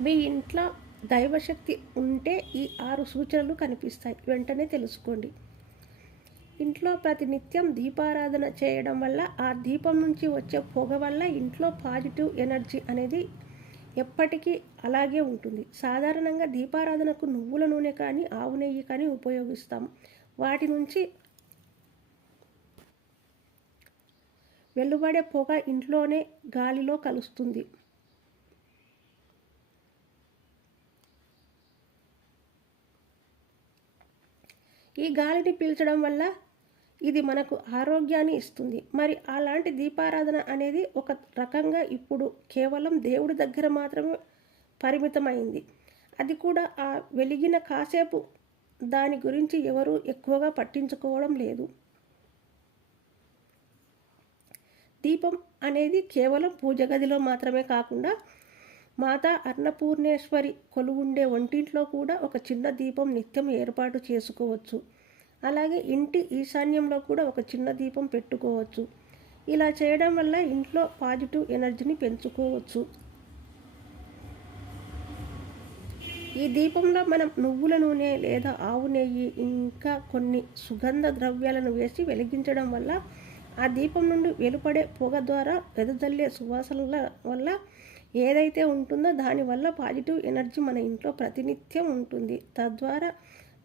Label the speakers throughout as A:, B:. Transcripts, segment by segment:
A: మీ ఇంట్లో దైవశక్తి ఉంటే ఈ ఆరు సూచనలు కనిపిస్తాయి. వెంటనే తెలుసుకోండి. ఇంట్లో ప్రతినిత్యం దీపారాధన చేయడం వల్ల ఆ దీపం నుంచి వచ్చే పొగ వల్ల ఇంట్లో పాజిటివ్ ఎనర్జీ అనేది ఎప్పటికీ అలాగే ఉంటుంది. సాధారణంగా దీపారాధనకు నువ్వుల నూనె కానీ ఆవు నెయ్యి కానీ ఉపయోగిస్తాం. వాటి నుంచి వెలువడే పొగ ఇంట్లోనే గాలిలో కలుస్తుంది. ఈ గాలిని పీల్చడం వల్ల ఇది మనకు ఆరోగ్యాన్ని ఇస్తుంది. మరి అలాంటి దీపారాధన అనేది ఒక రకంగా ఇప్పుడు కేవలం దేవుడి దగ్గర మాత్రమే పరిమితమైంది. అది కూడా ఆ వెలిగిన కాసేపు దాని గురించి ఎవరు ఎక్కువగా పట్టించుకోవడం లేదు. దీపం అనేది కేవలం పూజ గదిలో మాత్రమే కాకుండా మాతా అన్నపూర్ణేశ్వరి కొలువుండే వంటింట్లో కూడా ఒక చిన్న దీపం నిత్యం ఏర్పాటు చేసుకోవచ్చు. అలాగే ఇంటి ఈశాన్యంలో కూడా ఒక చిన్న దీపం పెట్టుకోవచ్చు. ఇలా చేయడం వల్ల ఇంట్లో పాజిటివ్ ఎనర్జీని పెంచుకోవచ్చు. ఈ దీపంలో మనం నువ్వుల నూనె లేదా ఆవు నెయ్యి ఇంకా కొన్ని సుగంధ ద్రవ్యాలను వేసి వెలిగించడం వల్ల ఆ దీపం నుండి వెలుపడే పొగ ద్వారా వెదజల్లే సువాసనల వల్ల ఏదైతే ఉంటుందో దానివల్ల పాజిటివ్ ఎనర్జీ మన ఇంట్లో ప్రతినిత్యం ఉంటుంది. తద్వారా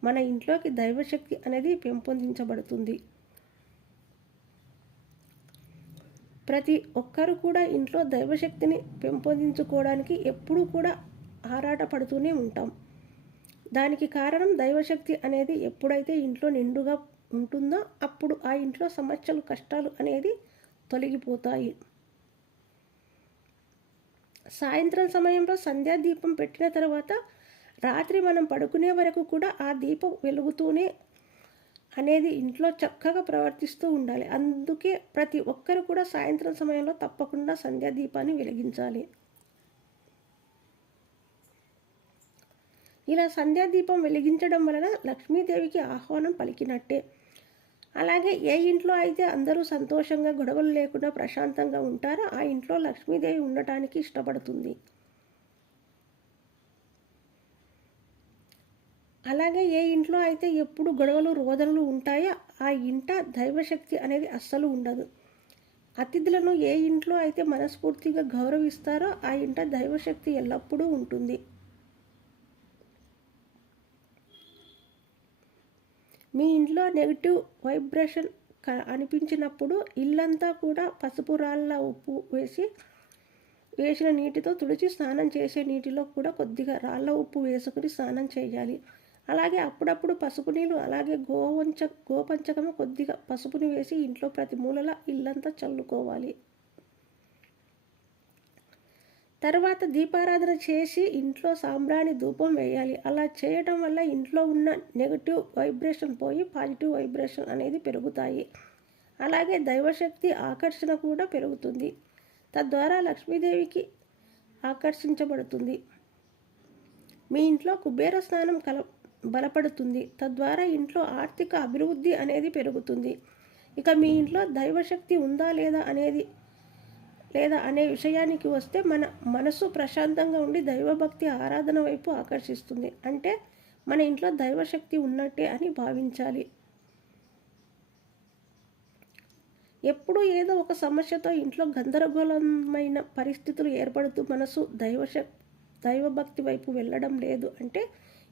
A: మన ఇంట్లోకి దైవశక్తి అనేది పెంపొందించబడుతుంది. ప్రతి ఒక్కరు కూడా ఇంట్లో దైవశక్తిని పెంపొందించుకోవడానికి ఎప్పుడూ కూడా ఆరాటపడుతూనే ఉంటాం. దానికి కారణం దైవశక్తి అనేది ఎప్పుడైతే ఇంట్లో నిండుగా ఉంటుందో అప్పుడు ఆ ఇంట్లో సమస్యలు కష్టాలు అనేది తొలగిపోతాయి. సాయంత్రం సమయంలో సంధ్యా దీపం పెట్టిన తర్వాత రాత్రి మనం పడుకునే వరకు కూడా ఆ దీపం వెలుగుతూనే అనేది ఇంట్లో చక్కగా ప్రవర్తిస్తూ ఉండాలి. అందుకే ప్రతి ఒక్కరు కూడా సాయంత్రం సమయంలో తప్పకుండా సంధ్యా దీపాన్ని వెలిగించాలి. ఇలా సంధ్యా దీపం వెలిగించడం వలన లక్ష్మీదేవికి ఆహ్వానం పలికినట్టే. అలాగే ఏ ఇంట్లో అయితే అందరూ సంతోషంగా గొడవలు లేకుండా ప్రశాంతంగా ఉంటారో ఆ ఇంట్లో లక్ష్మీదేవి ఉండటానికి ఇష్టపడుతుంది. అలాగే ఏ ఇంట్లో అయితే ఎప్పుడు గొడవలు రోదనలు ఉంటాయో ఆ ఇంట దైవశక్తి అనేది అస్సలు ఉండదు. అతిథులను ఏ ఇంట్లో అయితే మనస్ఫూర్తిగా గౌరవిస్తారో ఆ ఇంట దైవశక్తి ఎల్లప్పుడూ ఉంటుంది. మీ ఇంట్లో నెగిటివ్ వైబ్రేషన్ అనిపించినప్పుడు ఇల్లంతా కూడా పసుపు రాళ్ళ ఉప్పు వేసి వేసిన నీటితో తుడిచి స్నానం చేసే నీటిలో కూడా కొద్దిగా రాళ్ళ ఉప్పు వేసుకుని స్నానం చేయాలి. అలాగే అప్పుడప్పుడు పసుపు నీళ్ళు అలాగే గోవంచ గోపంచకము కొద్దిగా పసుపుని వేసి ఇంట్లో ప్రతి మూలల ఇల్లంతా చల్లుకోవాలి. తర్వాత దీపారాధన చేసి ఇంట్లో సాంబ్రాణి ధూపం వేయాలి. అలా చేయటం వల్ల ఇంట్లో ఉన్న నెగటివ్ వైబ్రేషన్ పోయి పాజిటివ్ వైబ్రేషన్ అనేది పెరుగుతాయి. అలాగే దైవశక్తి ఆకర్షణ కూడా పెరుగుతుంది. తద్వారా లక్ష్మీదేవికి ఆకర్షించబడుతుంది. మీ ఇంట్లో కుబేర స్నానం కల బలపడుతుంది. తద్వారా ఇంట్లో ఆర్థిక అభివృద్ధి అనేది పెరుగుతుంది. ఇక మీ ఇంట్లో దైవశక్తి ఉందా లేదా అనేది లేదా అనే విషయానికి వస్తే మన మనసు ప్రశాంతంగా ఉండి దైవభక్తి ఆరాధన వైపు ఆకర్షిస్తుంది. అంటే మన ఇంట్లో దైవశక్తి ఉన్నట్టే అని భావించాలి. ఎప్పుడు ఏదో ఒక సమస్యతో ఇంట్లో గందరగోళమైన పరిస్థితులు ఏర్పడుతూ మనసు దైవశక్ దైవభక్తి వైపు వెళ్ళడం లేదు. అంటే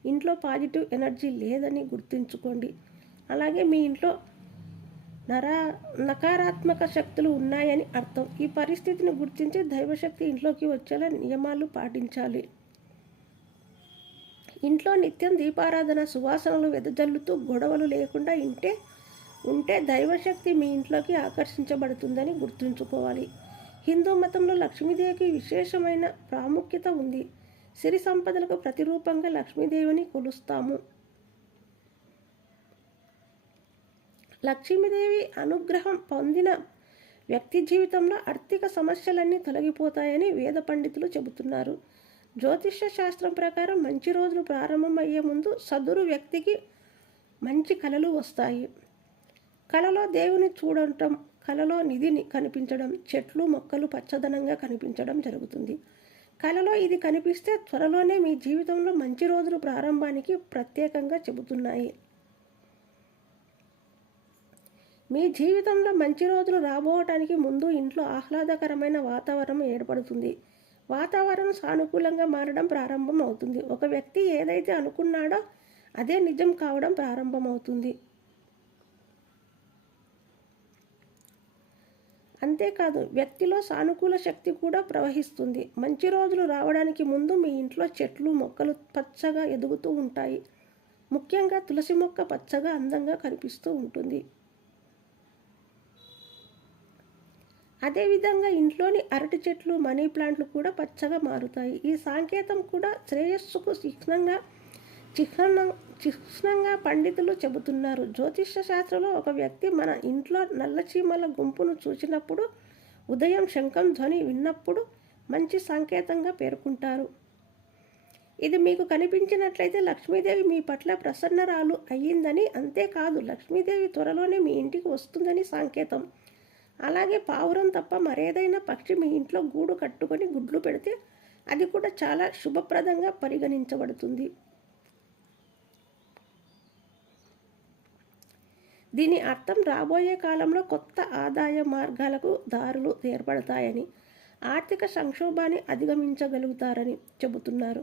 A: ఇంట్లో పాజిటివ్ ఎనర్జీ లేదని గుర్తుంచుకోండి. అలాగే మీ ఇంట్లో నరా నకారాత్మక శక్తులు ఉన్నాయని అర్థం. ఈ పరిస్థితిని గుర్తించి దైవశక్తి ఇంట్లోకి వచ్చేలా నియమాలు పాటించాలి. ఇంట్లో నిత్యం దీపారాధన సువాసనలు వెదజల్లుతూ గొడవలు లేకుండా ఇంటే ఉంటే దైవశక్తి మీ ఇంట్లోకి ఆకర్షించబడుతుందని గుర్తుంచుకోవాలి. హిందూ మతంలో లక్ష్మీదేవికి విశేషమైన ప్రాముఖ్యత ఉంది. సిరి సంపదలకు ప్రతిరూపంగా లక్ష్మీదేవిని కొలుస్తాము. లక్ష్మీదేవి అనుగ్రహం పొందిన వ్యక్తి జీవితంలో ఆర్థిక సమస్యలన్నీ తొలగిపోతాయని వేద పండితులు చెబుతున్నారు. జ్యోతిష్య శాస్త్రం ప్రకారం మంచి రోజులు ప్రారంభమయ్యే ముందు సదురు వ్యక్తికి మంచి కళలు వస్తాయి. కళలో దేవుని చూడటం కళలో నిధిని కనిపించడం చెట్లు మొక్కలు పచ్చదనంగా కనిపించడం జరుగుతుంది. కలలో ఇది కనిపిస్తే త్వరలోనే మీ జీవితంలో మంచి రోజులు ప్రారంభానికి ప్రత్యేకంగా చెబుతున్నాయి. మీ జీవితంలో మంచి రోజులు రాబోవటానికి ముందు ఇంట్లో ఆహ్లాదకరమైన వాతావరణం ఏర్పడుతుంది. వాతావరణం సానుకూలంగా మారడం ప్రారంభం అవుతుంది ఒక వ్యక్తి ఏదైతే అనుకున్నాడో అదే నిజం కావడం ప్రారంభమవుతుంది. అంతేకాదు వ్యక్తిలో సానుకూల శక్తి కూడా ప్రవహిస్తుంది. మంచి రోజులు రావడానికి ముందు మీ ఇంట్లో చెట్లు మొక్కలు పచ్చగా ఎదుగుతూ ఉంటాయి. ముఖ్యంగా తులసి మొక్క పచ్చగా అందంగా కనిపిస్తూ ఉంటుంది. అదేవిధంగా ఇంట్లోని అరటి చెట్లు మనీ ప్లాంట్లు కూడా పచ్చగా మారుతాయి. ఈ సాంకేతం కూడా శ్రేయస్సుకు చిహ్నంగా చిహ్నం చిహ్నంగా పండితులు చెబుతున్నారు. జ్యోతిష్య శాస్త్రంలో ఒక వ్యక్తి మన ఇంట్లో నల్ల చీమల గుంపును చూసినప్పుడు ఉదయం శంఖం ధ్వని విన్నప్పుడు మంచి సంకేతంగా పేర్కొంటారు. ఇది మీకు కనిపించినట్లయితే లక్ష్మీదేవి మీ పట్ల ప్రసన్నరాలు అయ్యిందని అంతేకాదు లక్ష్మీదేవి త్వరలోనే మీ ఇంటికి వస్తుందని సంకేతం. అలాగే పావురం తప్ప మరేదైనా పక్షి మీ ఇంట్లో గూడు కట్టుకొని గుడ్లు పెడితే అది కూడా చాలా శుభప్రదంగా పరిగణించబడుతుంది. దీని అర్థం రాబోయే కాలంలో కొత్త ఆదాయ మార్గాలకు దారులు ఏర్పడతాయని ఆర్థిక సంక్షోభాన్ని అధిగమించగలుగుతారని చెబుతున్నారు.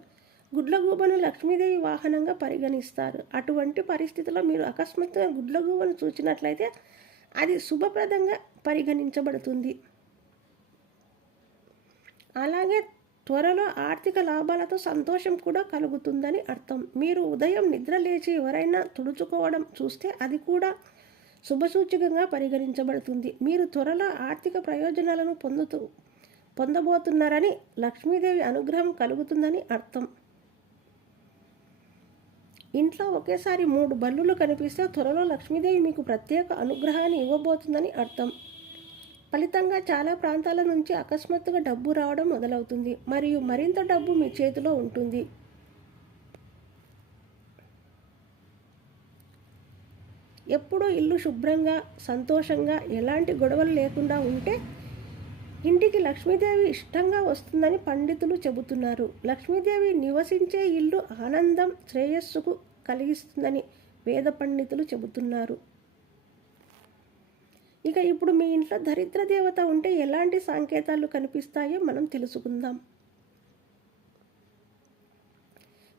A: గుడ్లగూబను లక్ష్మీదేవి వాహనంగా పరిగణిస్తారు. అటువంటి పరిస్థితిలో మీరు అకస్మాత్తుగా గుడ్లగూబను చూసినట్లయితే అది శుభప్రదంగా పరిగణించబడుతుంది. అలాగే త్వరలో ఆర్థిక లాభాలతో సంతోషం కూడా కలుగుతుందని అర్థం. మీరు ఉదయం నిద్ర లేచి ఎవరైనా తుడుచుకోవడం చూస్తే అది కూడా శుభసూచకంగా పరిగణించబడుతుంది. మీరు త్వరలో ఆర్థిక ప్రయోజనాలను పొందుతూ పొందబోతున్నారని లక్ష్మీదేవి అనుగ్రహం కలుగుతుందని అర్థం. ఇంట్లో ఒకేసారి మూడు బల్లులు కనిపిస్తే త్వరలో లక్ష్మీదేవి మీకు ప్రత్యేక అనుగ్రహాన్ని ఇవ్వబోతుందని అర్థం. ఫలితంగా చాలా ప్రాంతాల నుంచి అకస్మాత్తుగా డబ్బు రావడం మొదలవుతుంది మరియు మరింత డబ్బు మీ చేతిలో ఉంటుంది. ఎప్పుడూ ఇల్లు శుభ్రంగా సంతోషంగా ఎలాంటి గొడవలు లేకుండా ఉంటే ఇంటికి లక్ష్మీదేవి ఇష్టంగా వస్తుందని పండితులు చెబుతున్నారు. లక్ష్మీదేవి నివసించే ఇల్లు ఆనందం శ్రేయస్సుకు కలిగిస్తుందని వేద పండితులు చెబుతున్నారు. ఇక ఇప్పుడు మీ ఇంట్లో దరిద్ర దేవత ఉంటే ఎలాంటి సంకేతాలు కనిపిస్తాయో మనం తెలుసుకుందాం.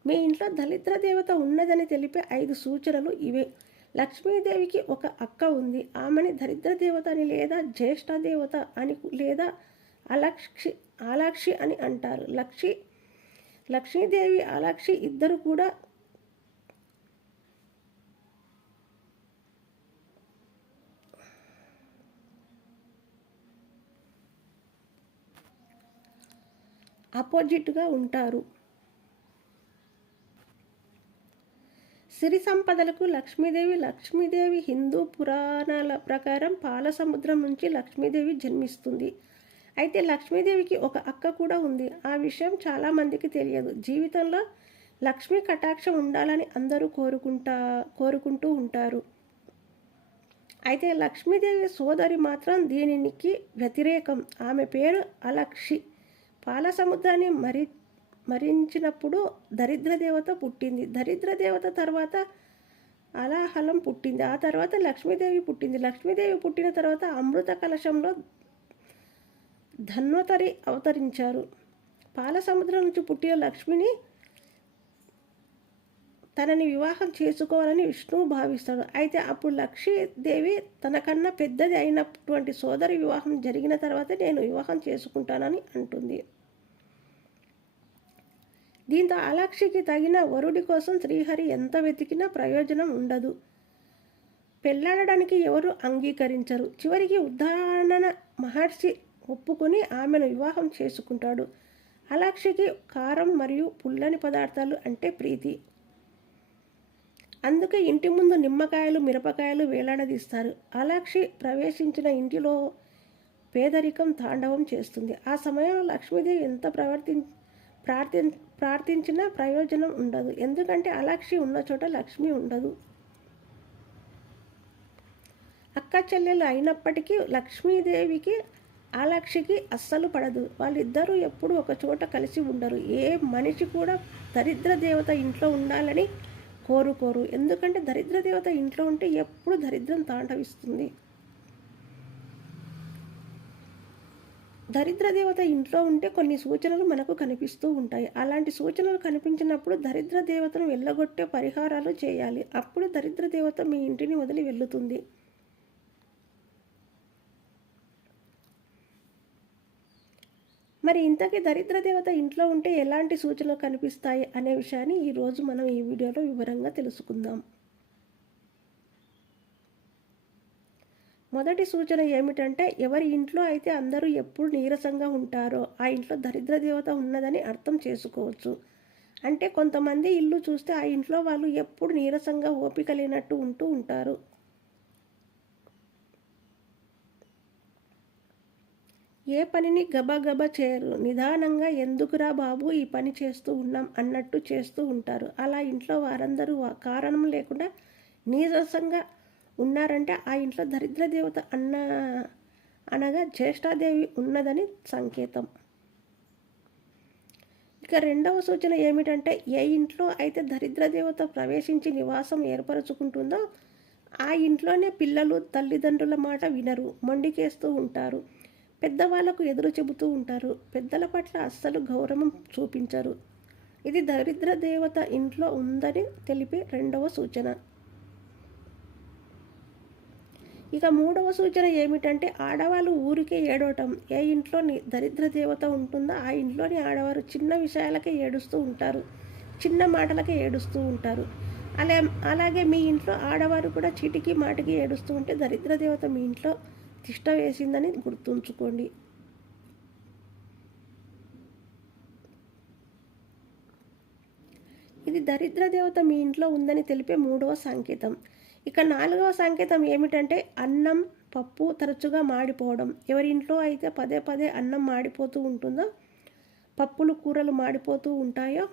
A: మీ ఇంట్లో దరిద్ర దేవత ఉన్నదని తెలిపే ఐదు సూచనలు ఇవే. లక్ష్మీదేవికి ఒక అక్క ఉంది. ఆమెని దరిద్ర దేవత అని లేదా జ్యేష్ఠ దేవత అని లేదా అలక్షి ఆలాక్షి అని అంటారు. లక్ష్మి లక్ష్మీదేవి ఆలాక్షి ఇద్దరు కూడా ఆపోజిట్గా ఉంటారు. సిరి సంపదలకు లక్ష్మీదేవి లక్ష్మీదేవి హిందూ పురాణాల ప్రకారం పాల సముద్రం నుంచి లక్ష్మీదేవి జన్మిస్తుంది. అయితే లక్ష్మీదేవికి ఒక అక్క కూడా ఉంది. ఆ విషయం చాలామందికి తెలియదు. జీవితంలో లక్ష్మీ కటాక్షం ఉండాలని అందరూ కోరుకుంటా కోరుకుంటూ ఉంటారు. అయితే లక్ష్మీదేవి సోదరి మాత్రం దీనికి వ్యతిరేకం. ఆమె పేరు అలక్షి. పాల సముద్రాన్ని మరి మరించినప్పుడు దరిద్ర దేవత పుట్టింది. దరిద్ర దేవత తర్వాత అలాహలం పుట్టింది. ఆ తర్వాత లక్ష్మీదేవి పుట్టింది. లక్ష్మీదేవి పుట్టిన తర్వాత అమృత కలశంలో ధన్వతరి అవతరించారు. పాల సముద్రం నుంచి పుట్టిన లక్ష్మిని తనని వివాహం చేసుకోవాలని విష్ణువు భావిస్తాడు. అయితే అప్పుడు లక్ష్మీదేవి తనకన్నా పెద్దది అయినటువంటి సోదరి వివాహం జరిగిన తర్వాత నేను వివాహం చేసుకుంటానని అంటుంది. దీంతో అలక్షికి తగిన వరుడి కోసం శ్రీహరి ఎంత వెతికినా ప్రయోజనం ఉండదు. పెళ్ళాడడానికి ఎవరు అంగీకరించరు. చివరికి ఉదాహరణ మహర్షి ఒప్పుకొని ఆమెను వివాహం చేసుకుంటాడు. అలక్షికి కారం మరియు పుల్లని పదార్థాలు అంటే ప్రీతి. అందుకే ఇంటి ముందు నిమ్మకాయలు మిరపకాయలు వేలాడదీస్తారు. అలక్షి ప్రవేశించిన ఇంటిలో పేదరికం తాండవం చేస్తుంది. ఆ సమయంలో లక్ష్మీదేవి ఎంత ప్రవర్తి ప్రార్థి ప్రార్థించినా ప్రయోజనం ఉండదు. ఎందుకంటే అలక్షి ఉన్న చోట లక్ష్మి ఉండదు. అక్క చెల్లెలు అయినప్పటికీ లక్ష్మీదేవికి ఆలక్షికి అస్సలు పడదు. వాళ్ళిద్దరూ ఎప్పుడు ఒక చోట కలిసి ఉండరు. ఏ మనిషి కూడా దరిద్ర దేవత ఇంట్లో ఉండాలని కోరుకోరు. ఎందుకంటే దరిద్ర దేవత ఇంట్లో ఉంటే ఎప్పుడు దరిద్రం తాండవిస్తుంది. దరిద్ర దేవత ఇంట్లో ఉంటే కొన్ని సూచనలు మనకు కనిపిస్తూ ఉంటాయి. అలాంటి సూచనలు కనిపించినప్పుడు దరిద్ర దేవతను వెళ్ళగొట్టే పరిహారాలు చేయాలి. అప్పుడు దరిద్ర దేవత మీ ఇంటిని వదిలి వెళ్తుంది మరి ఇంతకీ దరిద్ర దేవత ఇంట్లో ఉంటే ఎలాంటి సూచనలు కనిపిస్తాయి అనే విషయాన్ని ఈరోజు మనం ఈ వీడియోలో వివరంగా తెలుసుకుందాం. మొదటి సూచన ఏమిటంటే ఎవరి ఇంట్లో అయితే అందరూ ఎప్పుడు నీరసంగా ఉంటారో ఆ ఇంట్లో దరిద్ర దేవత ఉన్నదని అర్థం చేసుకోవచ్చు. అంటే కొంతమంది ఇల్లు చూస్తే ఆ ఇంట్లో వాళ్ళు ఎప్పుడు నీరసంగా ఓపిక లేనట్టు ఉంటూ ఉంటారు. ఏ పనిని గబగబా చేయరు. నిదానంగా ఎందుకురా బాబు ఈ పని చేస్తూ ఉన్నాం అన్నట్టు చేస్తూ ఉంటారు. అలా ఇంట్లో వారందరూ కారణం లేకుండా నీరసంగా ఉన్నారంటే ఆ ఇంట్లో దరిద్ర దేవత అన్న అనగా జ్యేష్ఠాదేవి ఉన్నదని సంకేతం. ఇక రెండవ సూచన ఏమిటంటే ఏ ఇంట్లో అయితే దరిద్ర దేవత ప్రవేశించి నివాసం ఏర్పరచుకుంటుందో ఆ ఇంట్లోనే పిల్లలు తల్లిదండ్రుల మాట వినరు మొండికేస్తూ ఉంటారు. పెద్దవాళ్ళకు ఎదురు చెబుతూ ఉంటారు. పెద్దల పట్ల అస్సలు గౌరవం చూపించరు. ఇది దరిద్ర దేవత ఇంట్లో ఉందని తెలిపే రెండవ సూచన. ఇక మూడవ సూచన ఏమిటంటే ఆడవాళ్ళు ఊరికే ఏడవటం. ఏ ఇంట్లోని దరిద్ర దేవత ఉంటుందో? ఆ ఇంట్లోని ఆడవారు చిన్న విషయాలకే ఏడుస్తూ ఉంటారు. చిన్న మాటలకే ఏడుస్తూ ఉంటారు. అలా అలాగే మీ ఇంట్లో ఆడవారు కూడా చీటికి మాటికి ఏడుస్తూ ఉంటే దరిద్ర దేవత మీ ఇంట్లో తిష్ట వేసిందని గుర్తుంచుకోండి. ఇది దరిద్ర దేవత మీ ఇంట్లో ఉందని తెలిపే మూడవ సంకేతం. ఇక నాలుగవ సంకేతం ఏమిటంటే అన్నం పప్పు తరచుగా మాడిపోవడం. ఎవరి ఇంట్లో అయితే పదే పదే అన్నం మాడిపోతూ ఉంటుందో పప్పులు కూరలు మాడిపోతూ ఉంటాయో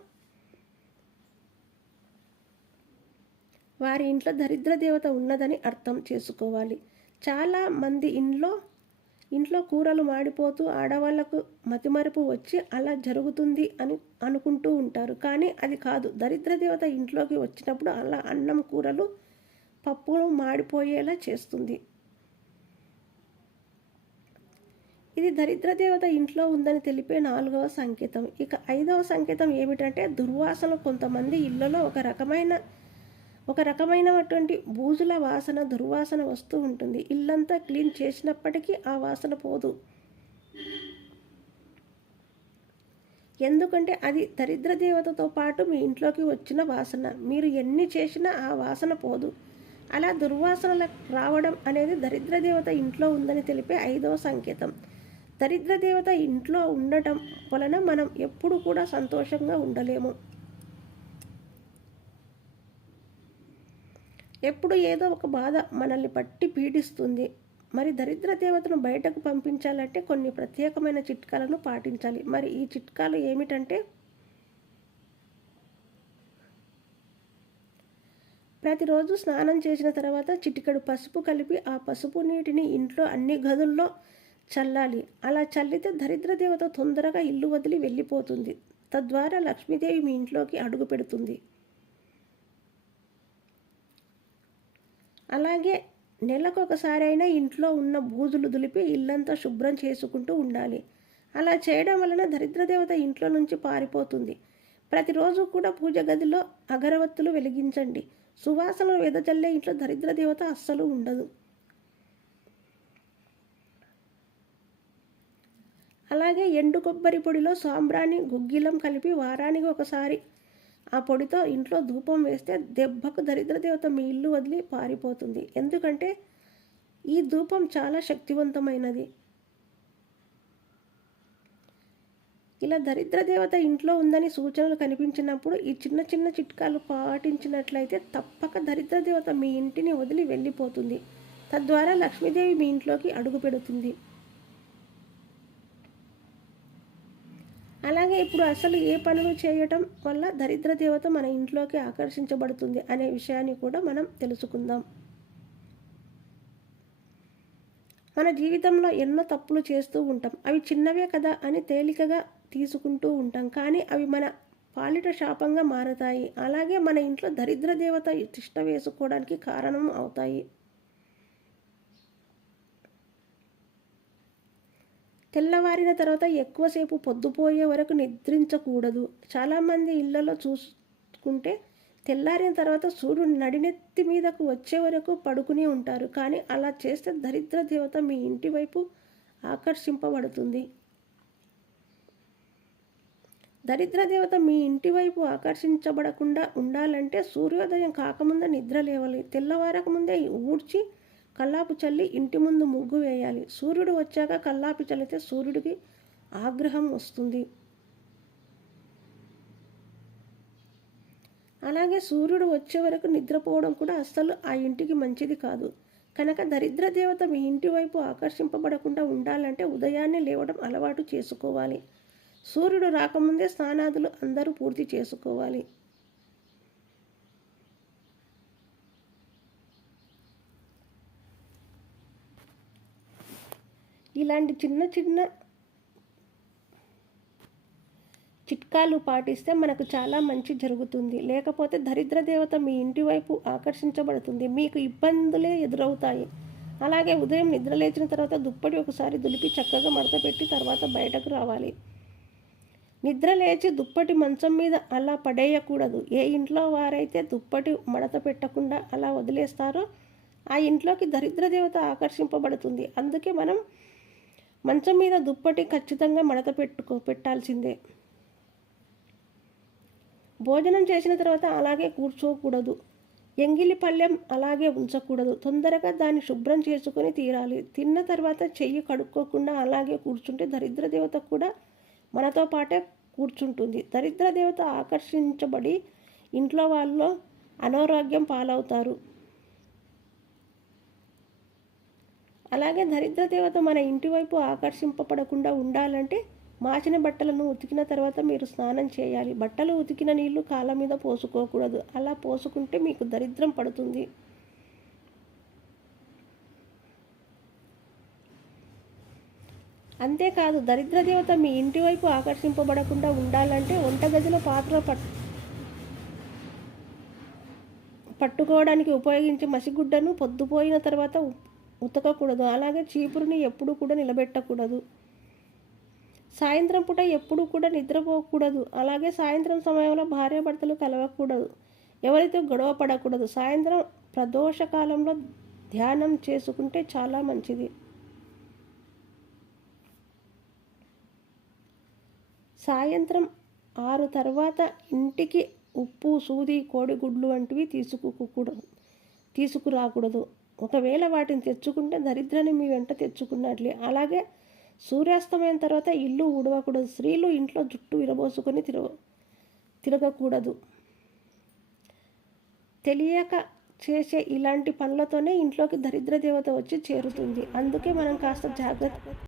A: వారి ఇంట్లో దరిద్ర దేవత ఉన్నదని అర్థం చేసుకోవాలి. చాలా మంది ఇంట్లో ఇంట్లో కూరలు మాడిపోతూ ఆడవాళ్ళకు మతిమరుపు వచ్చి అలా జరుగుతుంది అని అనుకుంటూ ఉంటారు. కానీ అది కాదు. దరిద్ర దేవత ఇంట్లోకి వచ్చినప్పుడు అలా అన్నం కూరలు పప్పులు మాడిపోయేలా చేస్తుంది. ఇది దరిద్ర దేవత ఇంట్లో ఉందని తెలిపే నాలుగవ సంకేతం. ఇక ఐదవ సంకేతం ఏమిటంటే దుర్వాసన కొంతమంది ఇళ్ళలో ఒక రకమైన ఒక రకమైనటువంటి బూజుల వాసన దుర్వాసన వస్తూ ఉంటుంది. ఇల్లంతా క్లీన్ చేసినప్పటికీ ఆ వాసన పోదు. ఎందుకంటే అది దరిద్ర దేవతతో పాటు మీ ఇంట్లోకి వచ్చిన వాసన. మీరు ఎన్ని చేసినా ఆ వాసన పోదు. అలా దుర్వాసనల రావడం అనేది దరిద్ర దేవత ఇంట్లో ఉందని తెలిపే ఐదవ సంకేతం. దరిద్ర దేవత ఇంట్లో ఉండటం వలన మనం ఎప్పుడు కూడా సంతోషంగా ఉండలేము. ఎప్పుడు ఏదో ఒక బాధ మనల్ని పట్టి పీడిస్తుంది. మరి దరిద్ర దేవతను బయటకు పంపించాలంటే కొన్ని ప్రత్యేకమైన చిట్కాలను పాటించాలి. మరి ఈ చిట్కాలు ఏమిటంటే ప్రతిరోజు స్నానం చేసిన తర్వాత చిటికెడు పసుపు కలిపి ఆ పసుపు నీటిని ఇంట్లో అన్ని గదుల్లో చల్లాలి. అలా చల్లితే దరిద్ర దేవత తొందరగా ఇల్లు వదిలి వెళ్ళిపోతుంది. తద్వారా లక్ష్మీదేవి మీ ఇంట్లోకి అడుగు పెడుతుంది. అలాగే నెలకొకసారైనా ఇంట్లో ఉన్న బూజులు దులిపి ఇల్లంతా శుభ్రం చేసుకుంటూ ఉండాలి. అలా చేయడం వలన దరిద్రదేవత ఇంట్లో నుంచి పారిపోతుంది. ప్రతిరోజు కూడా పూజ గదిలో అగరవత్తులు వెలిగించండి. సువాసనలు వెదజల్లే ఇంట్లో దరిద్ర దేవత అస్సలు ఉండదు. అలాగే ఎండు కొబ్బరి పొడిలో సాంబ్రాణి గుగ్గిలం కలిపి వారానికి ఒకసారి ఆ పొడితో ఇంట్లో ధూపం వేస్తే దెబ్బకు దరిద్ర దేవత మీ ఇల్లు వదిలి పారిపోతుంది. ఎందుకంటే ఈ ధూపం చాలా శక్తివంతమైనది. ఇలా దరిద్ర దేవత ఇంట్లో ఉందని సూచనలు కనిపించినప్పుడు ఈ చిన్న చిన్న చిట్కాలు పాటించినట్లయితే తప్పక దరిద్ర దేవత మీ ఇంటిని వదిలి వెళ్ళిపోతుంది. తద్వారా లక్ష్మీదేవి మీ ఇంట్లోకి అడుగు పెడుతుంది. అలాగే ఇప్పుడు అసలు ఏ పనులు చేయటం వల్ల దరిద్ర దేవత మన ఇంట్లోకి ఆకర్షించబడుతుంది అనే విషయాన్ని కూడా మనం తెలుసుకుందాం. మన జీవితంలో ఎన్నో తప్పులు చేస్తూ ఉంటాం. అవి చిన్నవే కదా అని తేలికగా తీసుకుంటూ ఉంటాం. కానీ అవి మన పాలిట శాపంగా మారతాయి. అలాగే మన ఇంట్లో దరిద్ర దేవత తిష్ట వేసుకోవడానికి కారణం అవుతాయి. తెల్లవారిన తర్వాత ఎక్కువసేపు పొద్దుపోయే వరకు నిద్రించకూడదు. చాలామంది ఇళ్ళలో చూసుకుంటే తెల్లారిన తర్వాత సూర్యుడు నడినెత్తి మీదకు వచ్చే వరకు పడుకుని ఉంటారు. కానీ అలా చేస్తే దరిద్ర దేవత మీ ఇంటి వైపు ఆకర్షింపబడుతుంది. దరిద్ర దేవత మీ ఇంటి వైపు ఆకర్షించబడకుండా ఉండాలంటే సూర్యోదయం కాకముందే నిద్ర లేవాలి. తెల్లవారక ముందే ఊడ్చి కల్లాపు చల్లి ఇంటి ముందు ముగ్గు వేయాలి. సూర్యుడు వచ్చాక కల్లాపు చల్లితే సూర్యుడికి ఆగ్రహం వస్తుంది. అలాగే సూర్యుడు వచ్చే వరకు నిద్రపోవడం కూడా అస్సలు ఆ ఇంటికి మంచిది కాదు. కనుక దరిద్ర దేవత మీ ఇంటి వైపు ఆకర్షింపబడకుండా ఉండాలంటే ఉదయాన్నే లేవడం అలవాటు చేసుకోవాలి. సూర్యుడు రాకముందే స్నానాదులు అందరూ పూర్తి చేసుకోవాలి. ఇలాంటి చిన్న చిన్న చిట్కాలు పాటిస్తే మనకు చాలా మంచి జరుగుతుంది. లేకపోతే దరిద్ర దేవత మీ ఇంటి వైపు ఆకర్షించబడుతుంది. మీకు ఇబ్బందులే ఎదురవుతాయి. అలాగే ఉదయం నిద్ర లేచిన తర్వాత దుప్పటి ఒకసారి దులిపి చక్కగా మడత పెట్టి తర్వాత బయటకు రావాలి. నిద్ర లేచి దుప్పటి మంచం మీద అలా పడేయకూడదు. ఏ ఇంట్లో వారైతే దుప్పటి మడత పెట్టకుండా అలా వదిలేస్తారో ఆ ఇంట్లోకి దరిద్ర దేవత ఆకర్షింపబడుతుంది. అందుకే మనం మంచం మీద దుప్పటి ఖచ్చితంగా మడత పెట్టుకో పెట్టాల్సిందే. భోజనం చేసిన తర్వాత అలాగే కూర్చోకూడదు. ఎంగిలి పళ్ళెం అలాగే ఉంచకూడదు. తొందరగా దాన్ని శుభ్రం చేసుకొని తీరాలి. తిన్న తర్వాత చెయ్యి కడుక్కోకుండా అలాగే కూర్చుంటే దరిద్ర దేవత కూడా మనతో పాటే కూర్చుంటుంది. దరిద్ర దేవత ఆకర్షించబడి ఇంట్లో వాళ్ళు అనారోగ్యం పాలవుతారు. అలాగే దరిద్ర దేవత మన ఇంటి వైపు ఆకర్షింపబడకుండా ఉండాలంటే మాచిన బట్టలను ఉతికిన తర్వాత మీరు స్నానం చేయాలి. బట్టలు ఉతికిన నీళ్ళు కాళ్ళ మీద పోసుకోకూడదు. అలా పోసుకుంటే మీకు దరిద్రం పడుతుంది. అంతేకాదు దరిద్ర దేవత మీ ఇంటి వైపు ఆకర్షింపబడకుండా ఉండాలంటే వంటగదిలో పాత్ర పట్ పట్టుకోవడానికి ఉపయోగించే మసిగుడ్డను పొద్దుపోయిన తర్వాత ఉతకకూడదు. అలాగే చీపురుని ఎప్పుడూ కూడా నిలబెట్టకూడదు. సాయంత్రం పూట ఎప్పుడు కూడా నిద్రపోకూడదు. అలాగే సాయంత్రం సమయంలో భార్యాభర్తలు కలవకూడదు. ఎవరితో గొడవ పడకూడదు సాయంత్రం ప్రదోష కాలంలో ధ్యానం చేసుకుంటే చాలా మంచిది. సాయంత్రం ఆరు తర్వాత ఇంటికి ఉప్పు సూది కోడిగుడ్లు వంటివి తీసుకుకూడదు. తీసుకురాకూడదు. ఒకవేళ వాటిని తెచ్చుకుంటే దరిద్రాన్ని మీ వెంట తెచ్చుకున్నట్లే. అలాగే సూర్యాస్తమయం తర్వాత ఇల్లు ఊడవకూడదు. స్త్రీలు ఇంట్లో జుట్టు విరబోసుకొని తిరగ తిరగకూడదు. తెలియక చేసే ఇలాంటి పనులతోనే ఇంట్లోకి దరిద్ర దేవత వచ్చి చేరుతుంది. అందుకే మనం కాస్త జాగ్రత్త